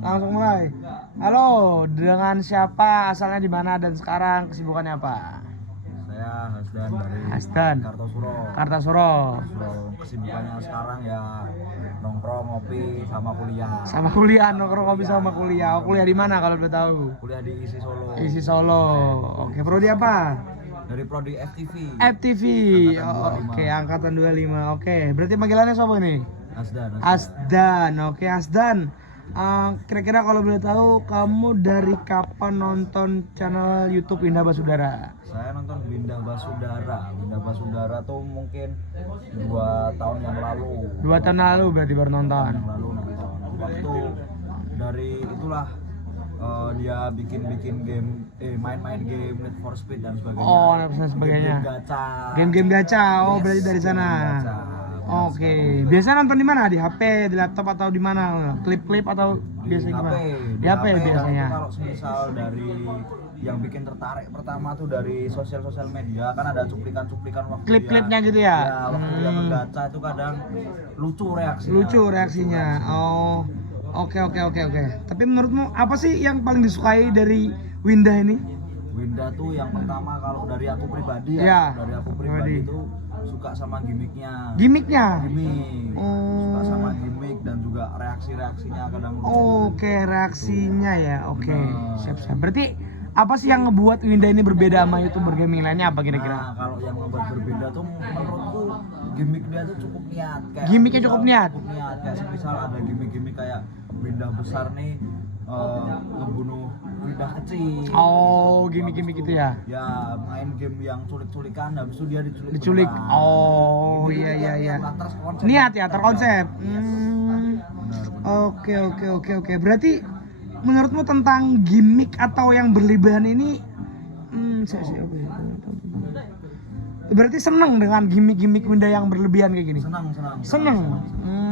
Langsung mulai. Halo, dengan siapa, asalnya di mana dan sekarang kesibukannya apa? Saya Hasdan dari Hasdan. Kartosuro. Kartasuro. Kesibukannya sekarang ya nongkrong, ngopi, sama kuliah. Sama kuliah, nongkrong kopi sama kuliah. Oh, kuliah di mana kalau udah tahu? Kuliah di ISI Solo. Isi Solo. Oke, prodi apa? Dari prodi FTV. FTV. Angkatan 25. Oke, angkatan 25. Oke, berarti panggilannya siapa ini? Hasdan. Asdan. Oke, Asdan. Kira-kira kalau boleh tahu kamu dari kapan nonton channel YouTube Windah Basudara? Saya nonton Windah Basudara. Windah Basudara tuh mungkin 2 tahun yang lalu. 2 tahun lalu berarti baru nonton. Yang lalu nonton. Waktu dari itulah dia bikin game, main-main game Need for Speed dan sebagainya. Oh, dan sebagainya. Game gacha. Game-game gacha. Oh, Yes, berarti dari sana. game gacha. Oke. Biasanya nonton di mana? Di HP, di laptop atau di mana? Klip-klip atau biasanya gimana? Di HP biasanya. Kalau semisal dari yang bikin tertarik pertama tuh dari sosial media, kan ada cuplikan-cuplikan waktu Klip-klipnya dia, gitu ya? ya waktu dia ngegacha itu kadang lucu reaksinya. Lucu reaksinya. Oh. Oke. Tapi menurutmu apa sih yang paling disukai dari Windah ini? Windah tuh yang pertama kalau dari aku pribadi Ya, dari aku pribadi tuh suka sama gimmicknya. Gimmicknya? Gimmick. Oh. Suka sama gimmick dan juga reaksinya kadang lucu. Oke, reaksinya ya. Oke. Nah. Siap. Berarti apa sih yang ngebuat Windah ini berbeda sama YouTuber gaming lainnya apa Nah, kira-kira? kalau yang membuat berbeda tuh menurutku gimmick dia tuh cukup niat. Gimmicknya cukup niat? Cukup niat. Kayak misal ada gimmick-gimmick kayak Windah besar nih ngebunuh Windah kecil. Oh, gimmick-gimmick itu ya? Ya, main game yang culik-culikan, habis itu dia Diculik. beneran. Oh, Gitu-gitu iya. yang terkonsep. Niat ya, terkonsep. Yes. Benar. Oke. Berarti menurutmu tentang gimmick atau yang berlebihan ini berarti seneng dengan gimmick-gimmick Windah yang berlebihan kayak gini? Seneng.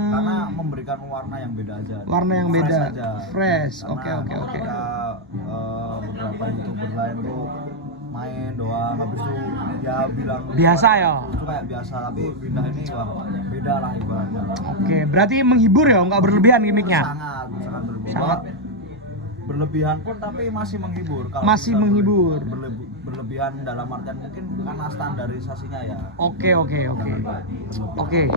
Karena memberikan warna yang beda aja. Warna yang Fresh beda. aja. Fresh. Karena Oke. ketika, beberapa YouTuber lain tuh main doang, habis itu dia bilang Biasa ya? itu kayak biasa, tapi Windah ini wah beda lah ibaratnya. Oke, berarti menghibur ya, nggak berlebihan gimmicknya? Sangat berlebihan. Sangat. Berlebihan pun tapi masih menghibur. Kalau Masih kita menghibur. berlebihan dalam artian mungkin karena standarisasinya ya. Oke.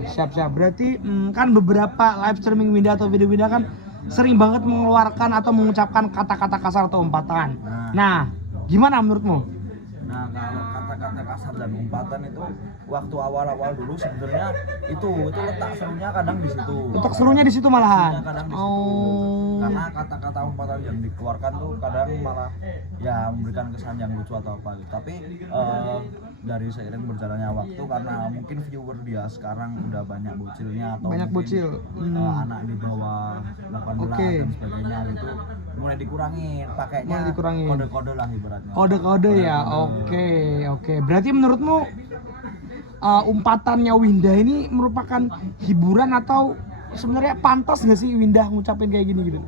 Siap. Berarti kan beberapa live streaming Windah atau video Windah kan sering banget mengeluarkan atau mengucapkan kata-kata kasar atau umpatan. Nah, gimana menurutmu? Nah, kalau kata-kata kasar dan umpatan itu waktu awal-awal dulu sebenarnya itu letak serunya kadang di situ. Letak serunya di situ malahan. Serunya kadang di situ. Oh. Karena kata-kata umpatan yang dikeluarkan tuh kadang malah ya memberikan kesan yang lucu atau apa gitu. Tapi dari seiring berjalannya waktu, karena mungkin viewer dia sekarang udah banyak bocilnya atau Banyak mungkin, bocil. anak di bawah 18 Oke. dan sebagainya gitu, mulai dikurangin pakainya, Mulai dikurangin. kode-kode lah ibaratnya. Kode-kode ya. Oke. Berarti menurutmu umpatannya Windah ini merupakan hiburan atau sebenarnya pantas nggak sih Windah ngucapin kayak gini gitu?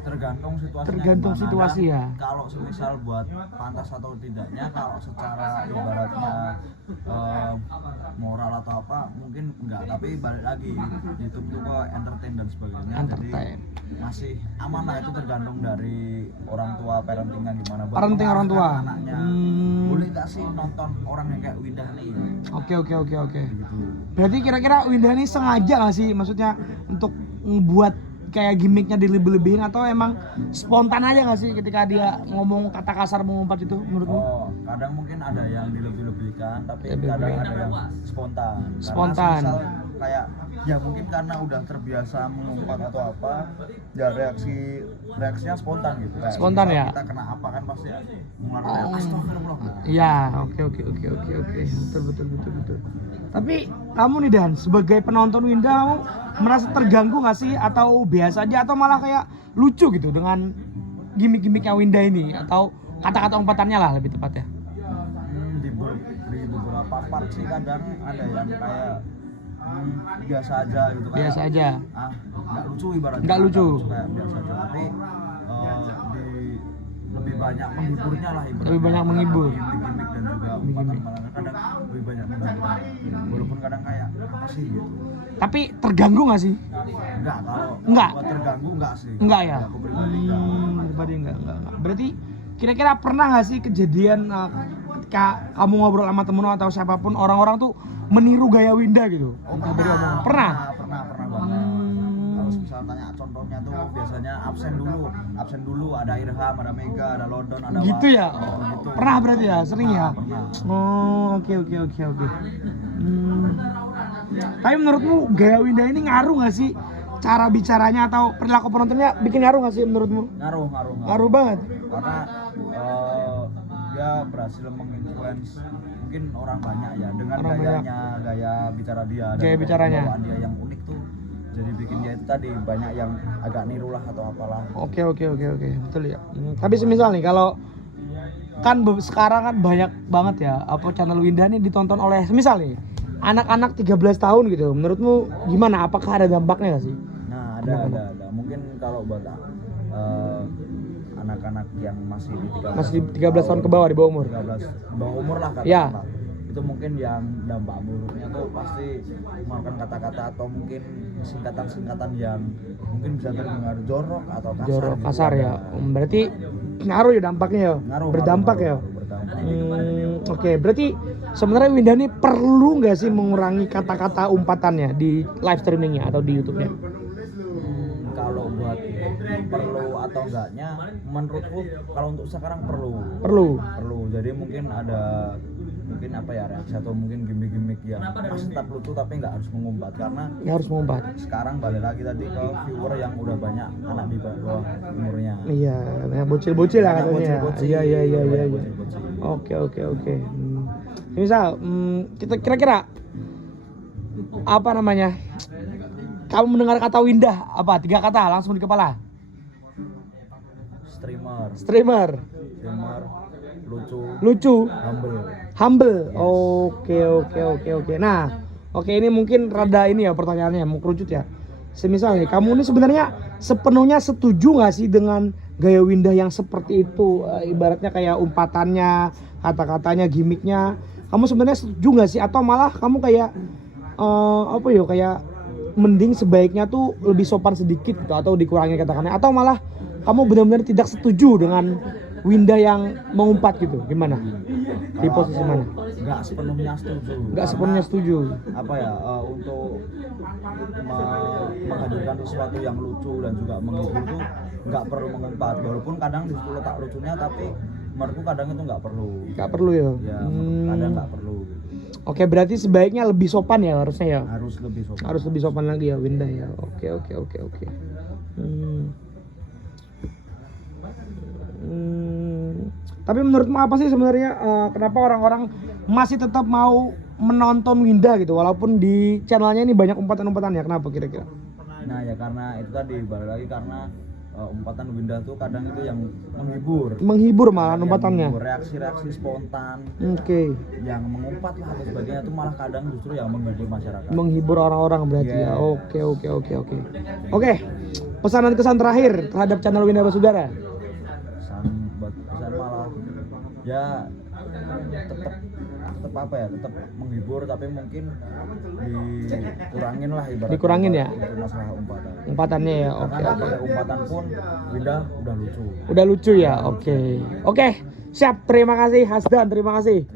Tergantung situasinya. Tergantung gimana. situasi ya. Kalau semisal buat pantas atau tidaknya, kalau secara ibaratnya moral atau apa mungkin enggak, tapi balik lagi YouTube tuh ke entertain dan sebagainya. Entertain. Jadi masih aman lah, itu tergantung dari orang tua, parentingnya gimana. Buat Parenting orang tua. mengarahkan anaknya. Boleh nggak sih nonton orang yang kayak Windah nih? Oke. Gitu. Berarti kira-kira Windah ini sengaja nggak sih, maksudnya untuk ngebuat kayak gimmicknya dilebih-lebihin atau emang spontan aja nggak sih ketika dia ngomong kata kasar mengumpat itu menurutmu? Oh, kadang mungkin ada yang dilebih-lebihkan, tapi Lebih-lebih. kadang ada yang spontan. Spontan. Karena misal kayak ya mungkin karena udah terbiasa mengumpat atau apa, ya reaksinya spontan gitu. Kayak Spontan misal ya? kita kena apa kan pasti mengeluarkan astagfirullah. Iya, oke. Betul. Tapi kamu nih Dan, sebagai penonton Windah, kamu merasa terganggu nggak sih atau biasa aja atau malah kayak lucu gitu dengan gimmick-gimmicknya Windah ini atau kata-kata umpatannya lah lebih tepatnya? Di beberapa part sih kadang ada yang kayak biasa aja gitu, kayak Biasa aja. nggak lucu ibaratnya. Nggak lucu. Kayak biasa aja, tapi lebih banyak menghiburnya lah ibaratnya. Lebih banyak menghibur. Gimmick dan juga umpatan-umpatan kadang lebih banyak menghibur, walaupun kadang kayak apa sih gitu. Tapi terganggu nggak sih? Enggak, kalau Enggak. buat terganggu enggak sih. Enggak ya? Aku pribadi enggak. Pribadi enggak. Berarti kira-kira pernah nggak sih kejadian ketika kamu ngobrol sama temen atau siapapun orang-orang tuh meniru gaya Winda gitu? Oh, Entah dari omongan. Pernah? Pernah banget. Kalau misal tanya contohnya tuh biasanya absen dulu ada Irham, ada Mega, ada London, ada Gitu ya? gitu. Pernah berarti ya? Sering ya? Pernah. Oh, oke. Tapi menurutmu gaya Winda ini ngaruh nggak sih cara bicaranya atau perilaku penontonnya bikin ngaruh nggak sih menurutmu? Ngaruh. Ngaruh banget. Karena dia berhasil menginfluence mungkin orang banyak ya dengan Orang gaya bicara dia dan Gaya bicaranya. bawaan dia yang unik tuh, jadi bikin dia itu tadi banyak yang agak niru lah atau apalah. Oke, betul ya. Tapi semisal nih kalau kan sekarang kan banyak banget ya apa channel Winda nih ditonton oleh semisal nih anak-anak 13 tahun gitu. Menurutmu gimana? Apakah ada dampaknya nggak sih? Nah, ada. Mungkin kalau buat anak-anak yang masih di 13 tahun ke bawah, di bawah umur. 13 bawah umur lah katakanlah. Ya. Itu mungkin yang dampak buruknya tuh pasti mengeluarkan kata-kata atau mungkin singkatan-singkatan yang mungkin bisa terdengar jorok atau kasar. Jorok, gitu. kasar ya. Berarti ngaruh ya dampaknya ya. Berdampak ya. Berdampak. Oke, berarti sebenarnya Winda ini perlu nggak sih mengurangi kata-kata umpatannya di live streamingnya atau di YouTube-nya? Kalau buat perlu atau enggaknya, menurutku kalau untuk sekarang Perlu. Jadi mungkin ada apa ya, reaksi atau mungkin gimmick-gimmick yang masih tetap lucu tapi nggak harus mengumpat, karena Nggak harus mengumpat. sekarang balik lagi tadi ke viewer yang udah banyak anak di bawah umurnya. Iya, nah bocil-bocil lah katanya. Bocil-bocil. Iya. Bocil-bocil. Oke. Misal, kita kira-kira apa namanya? Kamu mendengar kata Winda apa? 3 kata langsung di kepala. Streamer. Lucu. Humble. Oke. Nah, ini mungkin rada ini ya pertanyaannya, mau kerucut ya. Semisal nih, kamu ini sebenarnya sepenuhnya setuju nggak sih dengan gaya Winda yang seperti itu? Ibaratnya kayak umpatannya, kata-katanya, gimmicknya. Kamu sebenarnya setuju nggak sih? Atau malah kamu kayak kayak mending sebaiknya tuh lebih sopan sedikit gitu, atau dikurangi kata-katanya, atau malah kamu benar-benar tidak setuju dengan Winda yang mengumpat gitu? Gimana? Di posisi mana? Nggak sepenuhnya setuju. Apa ya, untuk menghadirkan sesuatu yang lucu dan juga menghibur tuh nggak perlu mengumpat, walaupun kadang di situ letak lucunya, tapi menurutku kadang itu nggak perlu. Nggak perlu ya? Kadang nggak perlu gitu. Oke, berarti sebaiknya lebih sopan ya harusnya ya? Harus lebih sopan lagi ya Winda ya. Oke. Tapi menurutmu apa sih sebenarnya kenapa orang-orang masih tetap mau menonton Winda gitu walaupun di channelnya ini banyak umpatan-umpatannya? Kenapa kira-kira? Nah ya karena itu tadi, balik lagi karena umpatan Winda tuh kadang itu yang menghibur malah umpatannya, reaksi Spontan. Oke. Yang mengumpat lah atau sebagainya itu malah kadang justru yang menghibur masyarakat, menghibur orang-orang berarti ya. Oke, pesan dan kesan terakhir terhadap channel Winda Basudara. Pesan malah ya tetap apa ya, tetap menghibur, tapi mungkin dikurangin lah ibaratnya. Dikurangin ya untuk masalah umpatannya ya. Karena pakai umpatan pun Winda udah lucu ya. Oke, siap. Terima kasih Hasdan, terima kasih.